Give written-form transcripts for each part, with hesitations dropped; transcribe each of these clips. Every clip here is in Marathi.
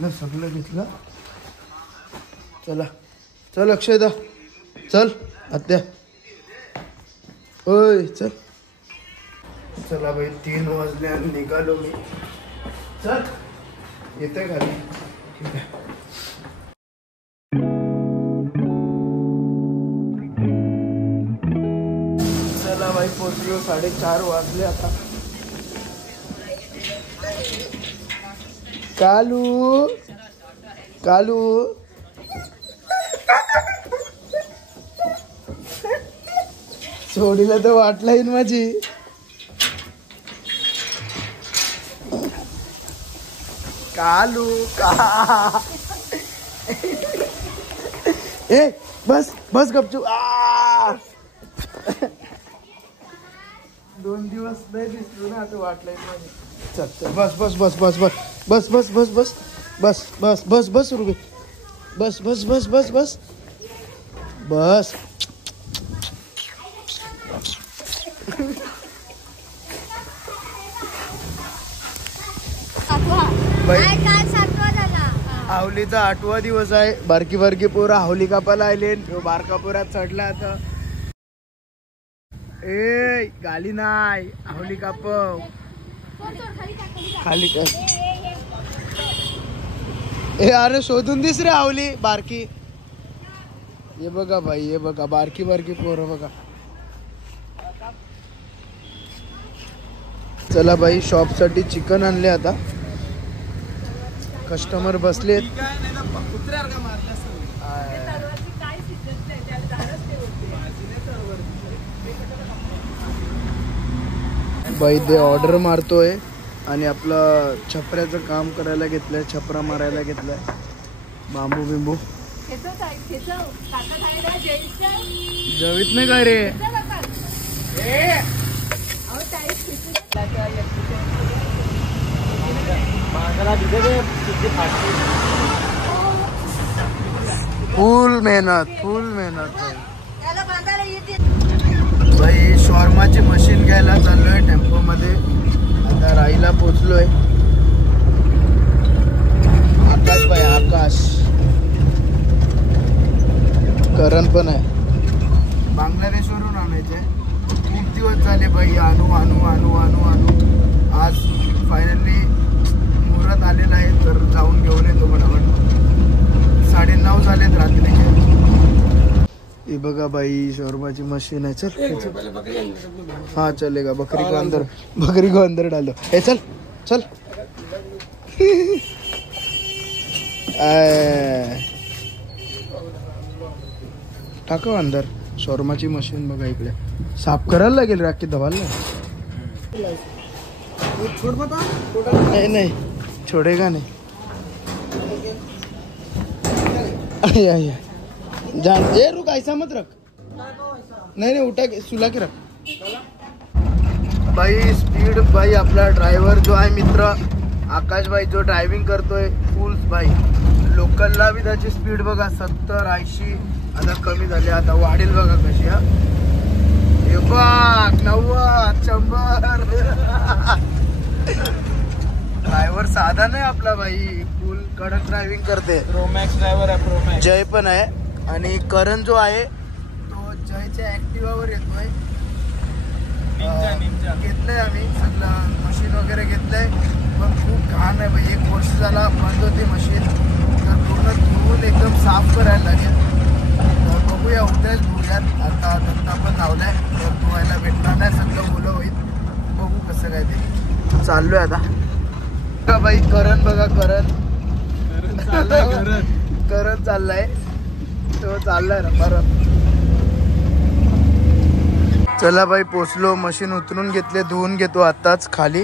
सगळं घेतलं. चला चल अक्षयदा चल आत्या. ओय चल. चला भाई 3 वाजले आणि निघालो मी. चल येते खाली. ठीक आहे. चला भाई पोचलो. 4:30 वाजले आता. कालू कालू सोडीला तर वाट लाईन माझी. कालू का ए बस बस गपचू. 2 दिवस नाही दिसलो ना आता वाट लाईन माझी. चल चल बस बस बस बस बस बस बस बस बस बस बस बस बस रुबी बस बस बस बस बस बस. आवलीचा 8वा दिवस आहे. बारकी बारकी पोरं आवली कापायला आले. बारका पोरा चढला आता. ए गाली नाही आवली कापव खाली काय. ए अरे शोधून दिस रे आवली बारकी. ये बघा भाई ये बघा बारकी बारकी पोरं बघा. चला भाई शॉप साठी चिकन आणले. आता कस्टमर बसले. भाई ते ऑर्डर मारतोय आणि आपलं छपऱ्याचं काम करायला घेतलंय. छपरा मारायला घेतलाय. बांबू बिंबू जवीत नाही काय रे. फुल मेहनत भाई. शॉर्माची मशीन घ्यायला चाललोय टेम्पो मध्ये. आता राईला पोचलोय. आकाश भाई आकाश करण पण आहे. बांगलादेशवरून आणायचे. खूप दिवस झाले भाई. आणू आणू आणू आणू आणू. आज फायनली मुहूर्त आलेला आहे तर जाऊन घेऊन येतो म्हणावं. 9:30 झालेत रात्रीचे. ये बघा भाई शोरमाची मशीन आहे. चल हाँ चलेगा. बकरी को अंदर डालो. ए चल चल. टाको अंदर. शोरमाची मशीन बघा इकडे. साफ करायला लागेल राखी धवायला. नहीं नहीं छोड़ेगा नहीं. जान ये रुक ऐसा मत रख. नहीं नहीं उठा के सुला के रख. भाई स्पीड भाई आपला ड्रायव्हर जो आहे मित्र आकाश भाई जो ड्रायव्हिंग करतोय फुल भाई. लोकलला बी त्याची स्पीड बघा 70 80. आता कमी झाली. आता वाढेल बघा कशी. हा हे बघ 90 100. ड्रायव्हर साधा नाही आपला भाई. फुल कडक ड्रायव्हिंग करते. प्रोमॅक्स ड्रायव्हर आहे. प्रोमॅक्स जय पण आहे. आणि करण जो आहे तो जयच्या ऍक्टिवावर येतोय. घेतलंय आम्ही सगळं मशीन वगैरे घेतलंय. पण खूप घाण आहे भाई. 1 वर्ष झाला बंद होती मशीन. तर पूर्ण धुवून एकदम साफ करायला लागेल. तर बघूया उद्याच धुयात. आता धंदा पण लावलाय तर धुवायला भेटणार नाही. सगळं मुलं होईल. बघू कसं काय ते. चाललोय आता का भाई. करण बघा करण चाललाय. तो चाललाय ना बरं. चला भाई पोचलो. मशीन उतरून घेतले. धुवून घेतो आताच खाली.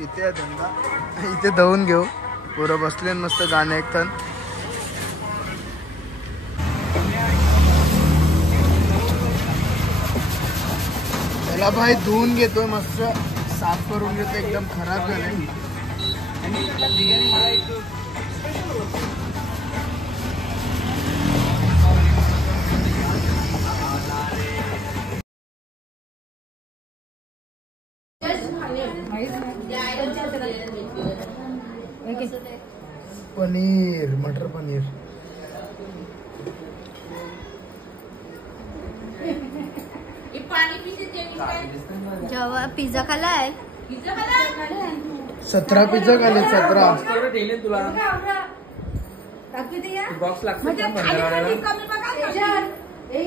इथे धंदा इथे धुवून घेऊ. पोरं बसले मस्त गाणे ऐकतात. चला भाई धुवून घेतोय मस्त. साफ करून घेतो. एकदम खराब झाले. पनीर, मटर पनीर. जेव्हा पिझ्झा खाल्लाय 17 पिझ्झा खाल्ले. 17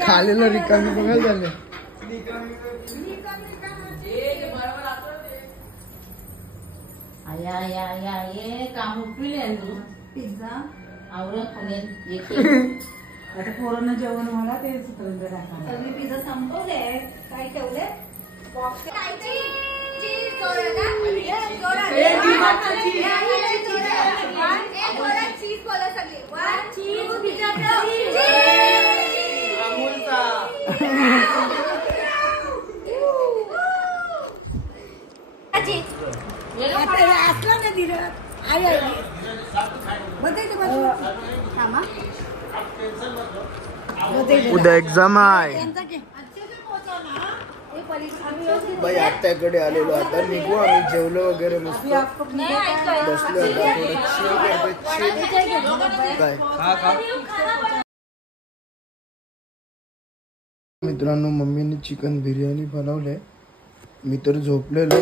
खालेलं रिकामी बघायला झाले. काम पिझ्झा आवडत आता पोरांना जेवण मला ते सगळी पिझ्झा संपवले. काय ठेवले असलं ना दिलं आई आई उद्या एक्झाम आहे बाई. आत्याकडे आलेलो. आता निघू आम्ही. जेवलो वगैरे मस्त बसलो. काय मित्रांनो, मम्मीने चिकन बिर्याणी बनवले. मी तर झोपलेलो.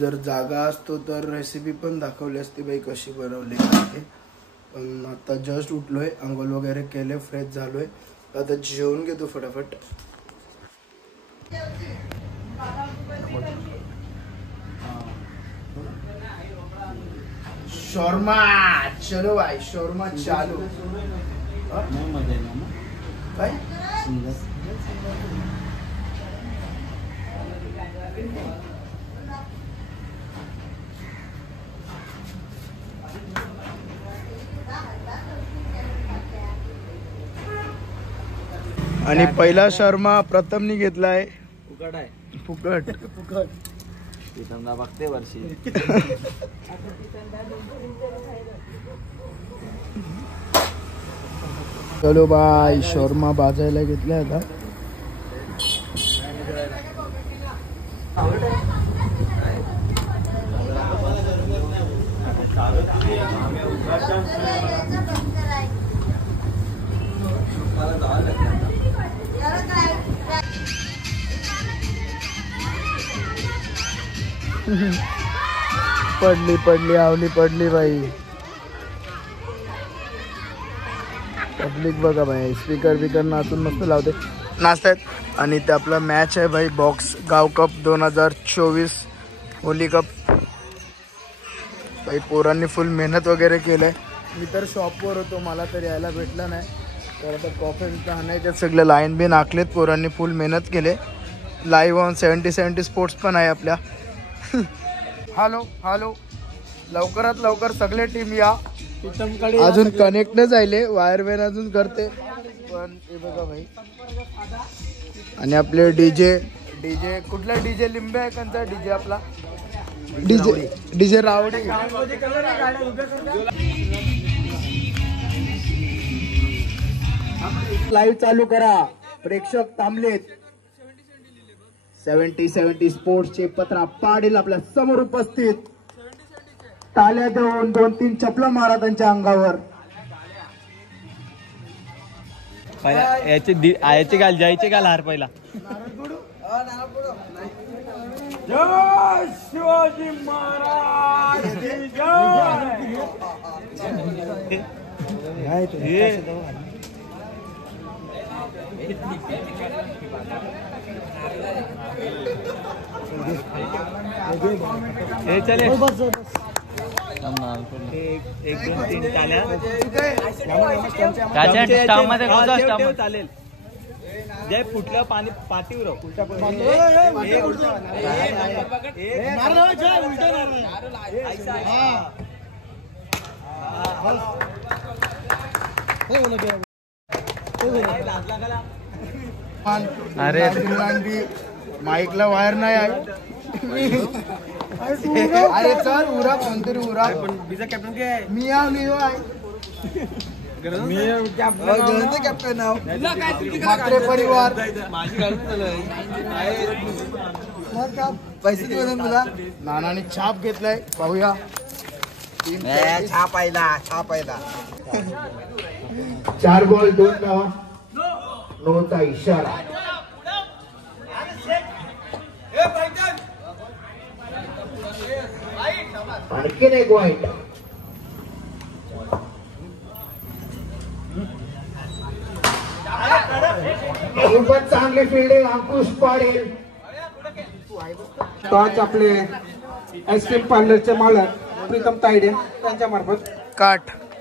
जर जागा असतो तर रेसिपी पण दाखवली असती बाई कशी बनवली आहे. पण आता जस्ट उठलोय, अंघोळ वगैरे केले, फ्रेश झालोय. आता जेवून घेतो फटाफट. शोरमा चलो भाई, शोरमा चालू. काय आणि पहिला शर्मा प्रथमनी घेतलाय. फुकट आहे. फुकट धंदा बघते वर्षी. चलो बाय, शर्मा भाजायला घेतलाय आता. पडली आवली पडली बाई. पब्लिक बघा भाई, स्पीकर बिकर नाचून मस्त लावते, नाचतायत. आणि ते आपला मॅच आहे भाई, बॉक्स गाव कप 2024 होली कप. भाई पोरांनी फुल मेहनत वगैरे केलंय. मी तर शॉपवर होतो, मला तर यायला भेटलं नाही. तर आता कॉफी आणायच्यात, सगळे लाईन बिन आखलेत. पोरांनी फुल मेहनत केले. लाईव्ह ऑन 70 स्पोर्ट्स पण आहे आपल्या. हॅलो लवकरात लवकर सगळे टीम या. अजून कनेक्ट न जायले, वायरमॅन अजून करते. पण हे बघा भाई. आणि आपले डीजे कुठला डीजे? लिंबे आहे कंचा डीजे आपला. DJ rowdy. लाईव्ह चालू करा, प्रेक्षक थांबलेत. 70 स्पोर्ट्सचे पत्रा पाटील आपल्या समोर उपस्थित. टाळ्या देऊन 2-3 चपला मारा त्यांच्या अंगावर. याचे घाल, जायचे घाल हार पहिला. जय शिवाजी महाराज. चले 1-2-3 चालेल. जय फुटलं पाणी पाठीवर अरे माईकला वायर नाही आहे. अरे चल उरा, कोणतरी उरा. कॅप्टन काय मी कॅप्टन ठाकरे परिवार. पैसे तुला नानाने छाप घेतलाय, पाहूया. छापायला 4 बॉल 2 धावा, नोचा इशारा. आणखीन एक वाईट. खूपच चांगली फिल्डिंग अंकुश पाटील. टॉच आपले आईस्क्रीम पार्लरचे मालक प्रीतम तायडे त्यांच्या मार्फत काट.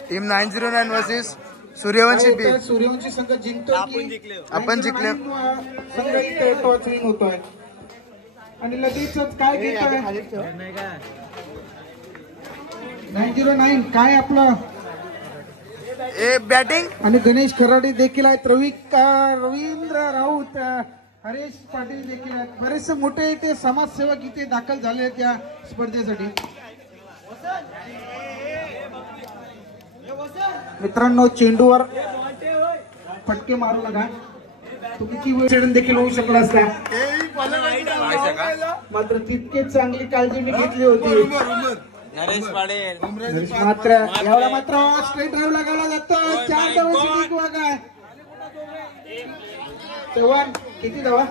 टीम 909 वर्सेस सूर्यवंशी बी. सूर्यवंशी संघ जिंकतो आपण जिंकले. संघ इथे टॉच विन होतोय आणि लगेच काय घेतोय 909 काय आपलं बॅटिंग. आणि गणेश खराडे देखील आहेत. रवींद्र राऊत, हरेश पाटील देखील आहेत. बरेचसे मोठे इथे समाजसेवक इथे दाखल झाले आहेत या स्पर्धेसाठी. मित्रांनो चेंडूवर फटके मारू नका, तुमची वेळ देखील होऊ शकला असता, मात्र तितकेच चांगली काळजी मी घेतली होती. मात्र एवढा मात्र स्ट्रेट ड्राईव्ह लगावला जातो. 4 धावांची किंवा काय चव्हाण किती धावा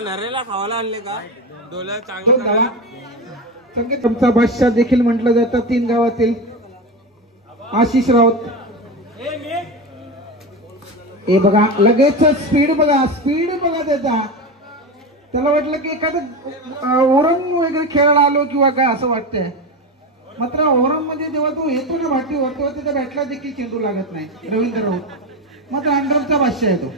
नरेला खावाला आणले का 2 धावा. संकेत तुमचा बादशाह देखील म्हटलं जातं 3 गावातील. आशिष राऊत हे बघा लगेच स्पीड बघा त्याला वाटलं की एखादं ओरंग वगैरे खेळायला आलो किंवा काय असं वाटतंय. मात्र ओरंग मध्ये जेव्हा तो येतो ना भाटीवर तेव्हा त्याच्या बॅटला देखील चेंडू लागत नाही. रवींद्र राऊत मात्र अंडरचा बादशाह आहे तो.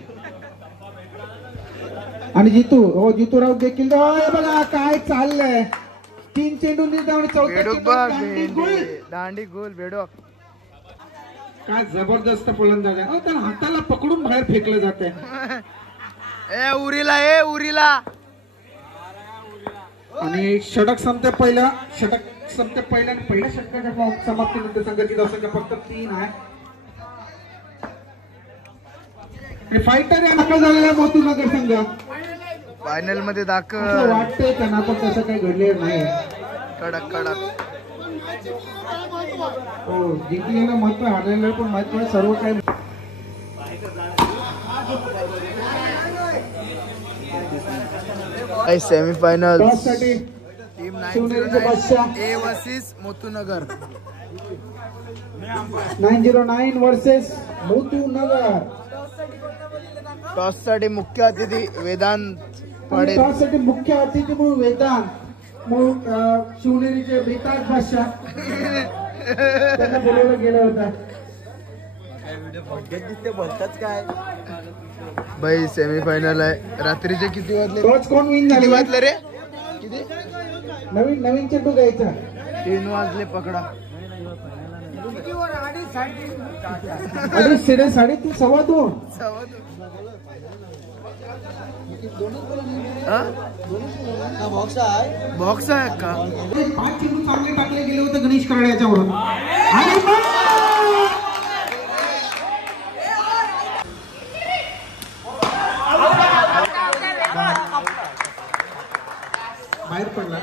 आणि जितू राऊत देखील बघा काय चाललंय. 3 चेंडू निर्धाव 4 दांडी गोल बेडोक. काय जबरदस्त फलंदाज आहे. त्याला हाताला पकडून बाहेर फेकलं जाते. उरीला आणि षटक संपते पहिल्या आणि पहिल्या षटकाच्या समाप्तीनंतर संघाची धावसंख्या फक्त 3 आहे. आणि फायटर या दाखल झालेला मोतीनगर संघ फायनल मध्ये दाखल वाटतंय त्यांना, पण तसं काही घडलेलं नाही. कडक हो जिंकलेलं महत्व हारलेलं पण महत्व सर्व काही. सेमीफायनल साठी टीम शिवनेरीचे बादशाह ए वर्सेस मोतूनगर. 909 वर्सेस मोतूनगर. टॉस साठी मुख्य अतिथी वेदांत पडेल. त्यासाठी मुख्य अतिथी म्हणून वेदांत शिवनेरीचे बेताज बादशाह त्यांना बोलवलं गेलं होतं. भाई सेमीफायनल आहे. रात्रीचे किती वाजले? टॉस कोण विन झाले? वाजले रे? किती? नवीन चेंडू घ्यायचा. 3 वाजले पकडा. 2:30 3:30 2:15. बॉक्स आहे का? 5 चेंडू चांगले टाकले गेले होते गणेश कराड याच्यावरून. आणि बाहेर पडला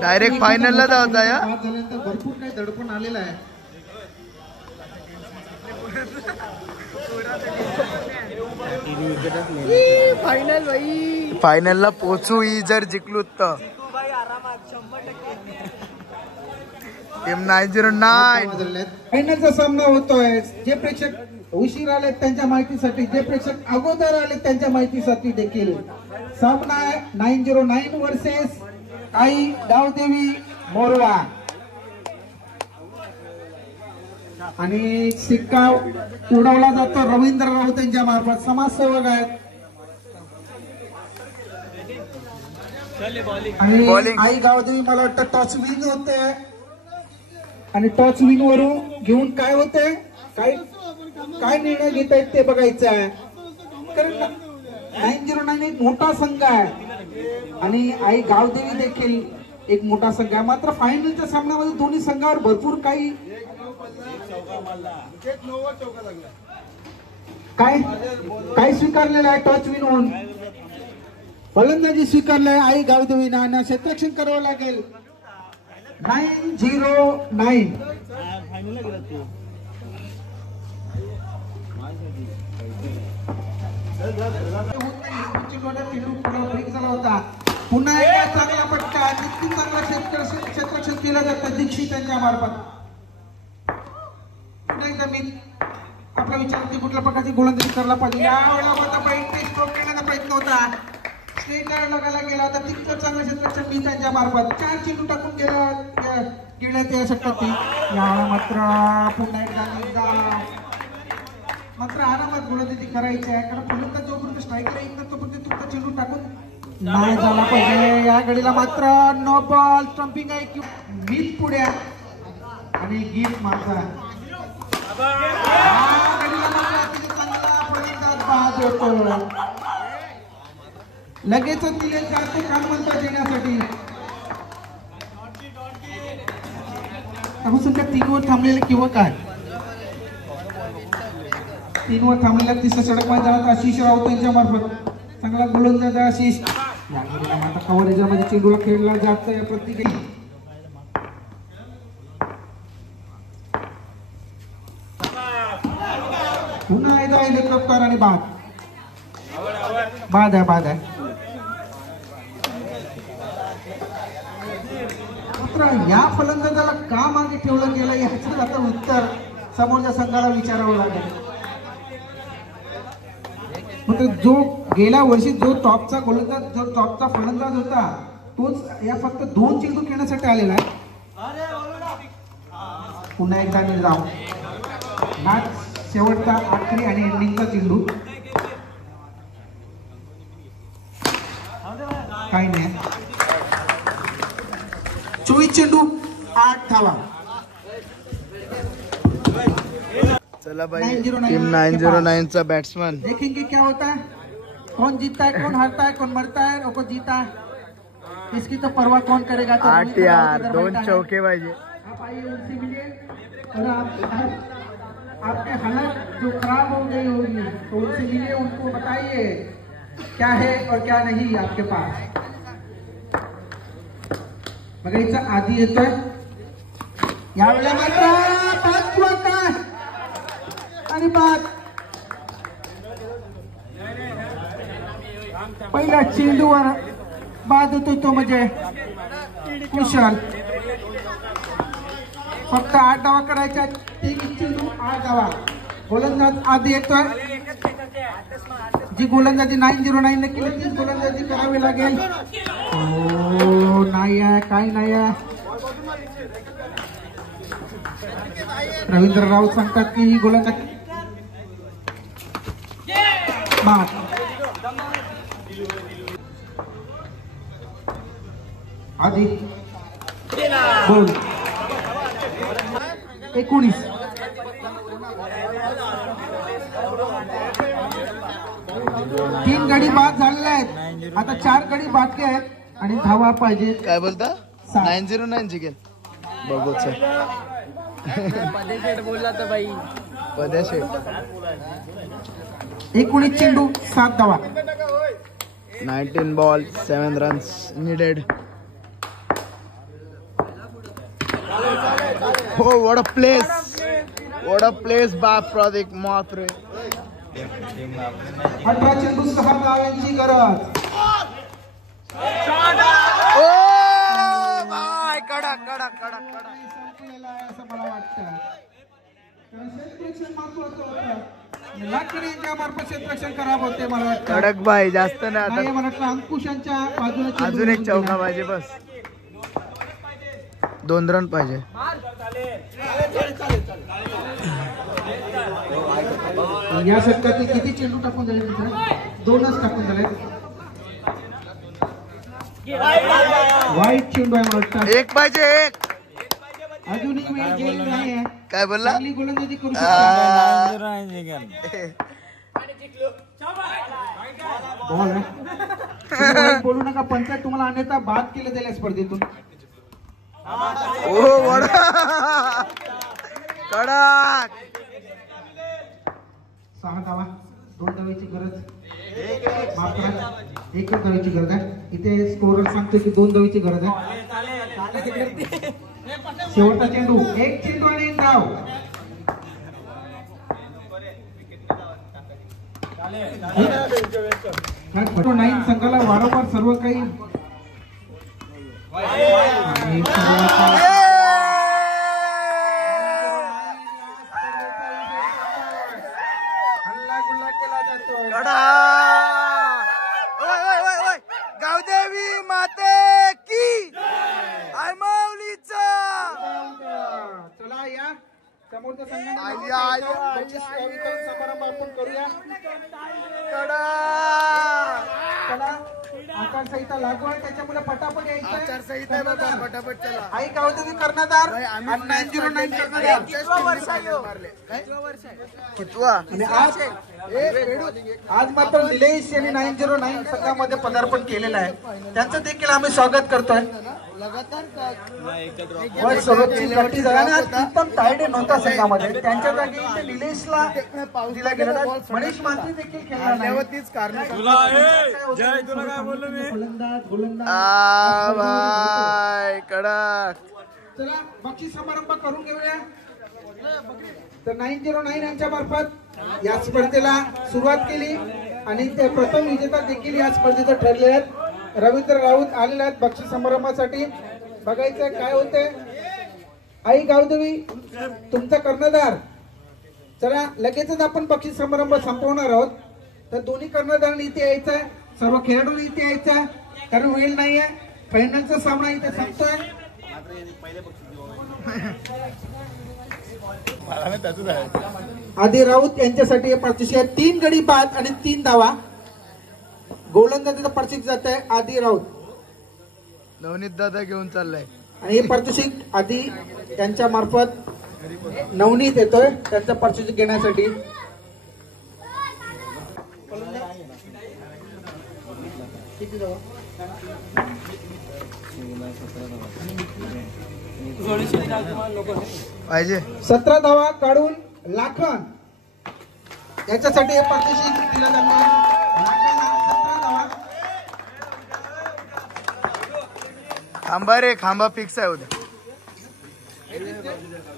डायरेक्ट फायनलला धावता या. झाल्यानंतर भरपूर काही दडपण आलेलं आहे. फायनलला पोचू ही जर जिंकलो तर. टीम 909 फायनलचा सामना होतोय. जे प्रेक्षक उशीर आले त्यांच्या माहितीसाठी, जे प्रेक्षक अगोदर आले त्यांच्या माहितीसाठी देखील सामना आहे. 909 वर्सेस आई गावदेवी मोरवा. आणि सिक्का उडवला जातो रवींद्र राऊत यांच्या मार्फत. समाजसेवक आहेत. आणि आई गावदेवी मला वाटतं टॉस विन होते. आणि टॉस विन वरून घेऊन काय होते, काय निर्णय घेत आहेत ते बघायचं आहे. कारण 909 एक मोठा संघ आहे आणि आई गावदेवी देखील एक मोठा संघ आहे. मात्र फायनलच्या सामन्यामध्ये दोन्ही संघावर भरपूर काही काय स्वीकारलेलं आहे टॉस विन होऊन. फलंदाजी स्वीकारलाय आई गावदेवीनं आणि क्षेत्ररक्षण करावं लागेल. 9-0-9. होता पुन्हा एकदा चांगला पट्टा किती चांगला क्षेत्ररक्षण केलं जातं दीक्षित यांच्या मार्फत. पुन्हा एकदा मी आपला विचार की कुठल्या प्रकारची गोलंदाजी करायला पाहिजे. यावेळेला माझा करण्याचा प्रयत्न होता. स्ट्रेट लगायला गेला होता तितकं चांगलं क्षेत्ररक्षण मी त्यांच्या मार्फत 4 चेंडू टाकून गेल्यात या षटकात. यावेळेला मात्र पुन्हा एकदा मात्र आरामात गोलंदाजी करायची आहे कारण फलंदाज जोपर्यंत स्ट्राईकला येत नाही तोपर्यंत तुमचा चेंडू टाकून नाही झाला पाहिजे. या घडीला मात्र नो बॉल स्टंपिंग आहे की मीच पुढे आणि गिफ्ट माझा. लगेच दिले जाते काम म्हणतात देण्यासाठी. सध्या 3 वर थांबलेले किंवा काय 3 वर थांबलेल्या तिसऱ्या षटक मैदानात आशिष राऊत यांच्या मार्फत चांगला गोलंदाज आशिष. आता कव्हरेजमध्ये चेंडूला खेळला जात या प्रत्येकी. पुन्हा एकदा हेलिकॉप्टर आणि बाद आहे. मात्र या फलंदाजाला का मागे ठेवलं गेलं याचं आता उत्तर समोरच्या संघाला विचारावं लागेल. मात्र जो गेल्या वर्षी जो टॉपचा गोलंदाज जो टॉपचा फलंदाज होता तोच या फक्त 2 चेंडू खेळण्यासाठी आलेला आहे. पुन्हा एकदा निर्धाव मॅच शेवटचा आखरी आणि एंडिंगचा चेंडू काही नाही. 24 चेंडू 8 धावा. चला भाई टीम 909 चा बॅट्समन देखेंगे क्या होता है. कौन जीतता है कौन हारता है कौन मरता है और कौन जीता है इसकी तो परवाह कौन करेगा. 8 यार 2 चौके पाहिजे. आप आइए उनसे मिलिए और आपके हालत जो खराब हो गई होगी तो उनसे मिलिए उनको बताइए क्या है और क्या नहीं आपके पास. बघायचा आधी येतोय यावेळेला मात्र 5 आणि 5 पहिल्या चेंडूवर बाद होतो तो म्हणजे कुशल. फक्त 8 धावा करायच्या. 3 चेंडू 8 धावा. गोलंदाज आधी येतोय. जी गोलंदाजी 909 ने केली तीच गोलंदाजी करावी लागेल. नाही आहे काही नाही आहे. रवींद्र राऊत सांगतात की ही गोलंदाजी आधी बोल 19. तीन गडी बाद झालेल्या आहेत. आता 4 गडी बाकी आहेत आणि धावा पाहिजे. काय बोलता 909 जिंकेल बघूच. पदेशेठ बोलला तर बाई पदेशेठ 19 चेंडू 7 धावा. 19 ball 7 runs needed. Oh, what a place by Pratik Matre. 18 चेंडू 6 धावांची गरज. संपलेला आहे असं मला वाटतं. क्षेत्ररक्षण महत्वाचं होतं. लाकडीच्या मार्फत क्षेत्ररक्षण खराब होते मला वाटतं. कडक भाई जास्त नाही मला वाटतं अंकुशांच्या बाजूने अजून एक चौका पाहिजे बस. 2 रन पाहिजे. या षटकातील किती चेंडू टाकून झाले मित्र. 2च टाकून झाले. वाईट चेंडू आहे मला वाटतं. 1 पाहिजे 1. अजूनही वेळ गेली नाही आहे. काय बोलला चांगली गोलंदाजी करू शकतो. बॉल आहे. बोलू नका पंचायत तुम्हाला अन्यथा बाद केलं जाईल स्पर्धेतून. कडक 6 धावा 2 धावांची गरज. एकच धावेची गरज आहे. इथे स्कोरर सांगतो की 2 धावेची गरज आहे. शेवटचा चेंडू, 1 चेंडू आणि 1 धाव. नाईन संघाला वारंवार सर्व काही गावदेवी माते की चला या समोरच्या संघाने समारंभ आपण करूया. चला आचारसंहिता लागू आहे त्याच्यामुळे पटापट यायचं. आचारसंहिता आहे बाबा, फटाफट चला. आई गावदेवी कर्णधार आणि 909 कर्णधार. कितवा? आणि आज मात्र निलेश यांनी 909 संघामध्ये पदार्पण केलेलं आहे. त्यांचं देखील आम्ही स्वागत करतोय. प्रीतम तायडे नव्हता संघामध्ये, त्यांच्या जागी इथे निलेशला दिला गेला. मनीष मात्रे देखील खेळला नाही. चला बक्षीस समारंभ करून घेऊया. तर 909 यांच्या मार्फत या स्पर्धेला सुरुवात केली आणि ते प्रथम विजेता देखील या स्पर्धेत ठरले आहेत. रवींद्र राऊत आलेले आहेत बक्षीस समारंभासाठी. बघायचं काय होते. आई गावदेवी तुमचा कर्णधार. चला लगेचच आपण बक्षीस समारंभ संपवणार आहोत. तर दोन्ही कर्णधारांनी इथे यायचं आहे, सर्व खेळाडूंनी इथे यायचं आहे, कारण वेळ नाहीये. फायनलचा सामना इथे संपतोय. आदी राऊत यांच्यासाठी पारितोषिक आहे 3 गडी बाद आणि 3 धावा. गोलंदाजीचं पारितोषिक जात आहे आदी राऊत. नवनीत दादा घेऊन चाललाय आणि हे पारितोषिक आदी यांच्या मार्फत नवनीत येतोय त्यांचं पारितोषिक घेण्यासाठी. पाहिजे 17 धावा काढून लाखन याच्यासाठी हे पारितोषिक दिलं जातं. खांबा रे, खांबा फिक्स आहे उद्या.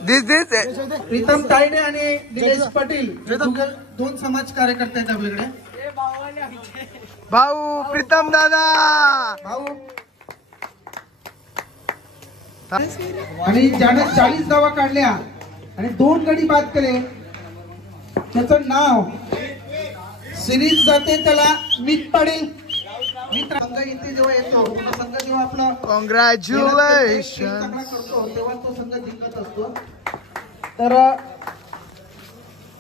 दिस प्रीतम तायडे आणि निलेश पाटील 2 समाज कार्यकर्ते आहेत आपल्याकडे. भाऊ प्रीतम दादा भाऊ आणि ज्याने 40 धावा काढल्या आणि 2 गडी बाद केले त्याचं नाव सिरीज जाते त्याला मीत पाटील. मित्र संघ इथे जेव्हा येतो संघ जेव्हा आपला कॉंग्रॅच्युलेशन करतो तेव्हा तो संघ जिंकत असतो. तर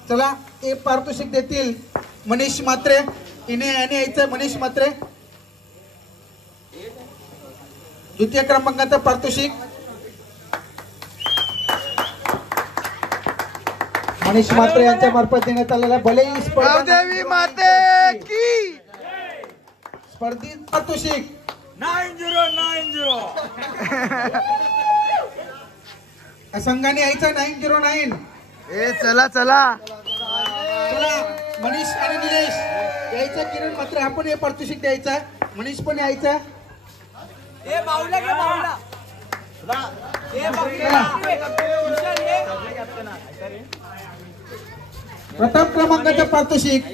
चला ते पारितोषिक देतील मनीष मात्रे. याने यायचं मनीष मात्रे. द्वितीय क्रमांकाचं पारितोषिक मनीष मात्रे यांच्या मार्फत देण्यात आलेला. भले गावदेवी माते की स्पर्धेत पारितोषिक 9090 संघाने यायचं 909. ए चला चला चला मनीष आणि निलेश यायचं. किरण मात्र आपण हे पारितोषिक द्यायचं. मनीष पण यायचं. प्रथम क्रमांकाचं पारितोषिक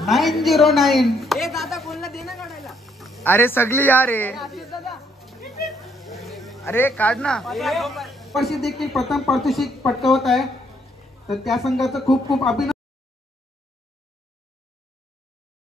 909. अरे सगळी या रे, अरे काढ ना. देखील प्रथम पारितोषिक पटकावत आहे. तर त्या संघाचं खूप खूप अभिनंदन.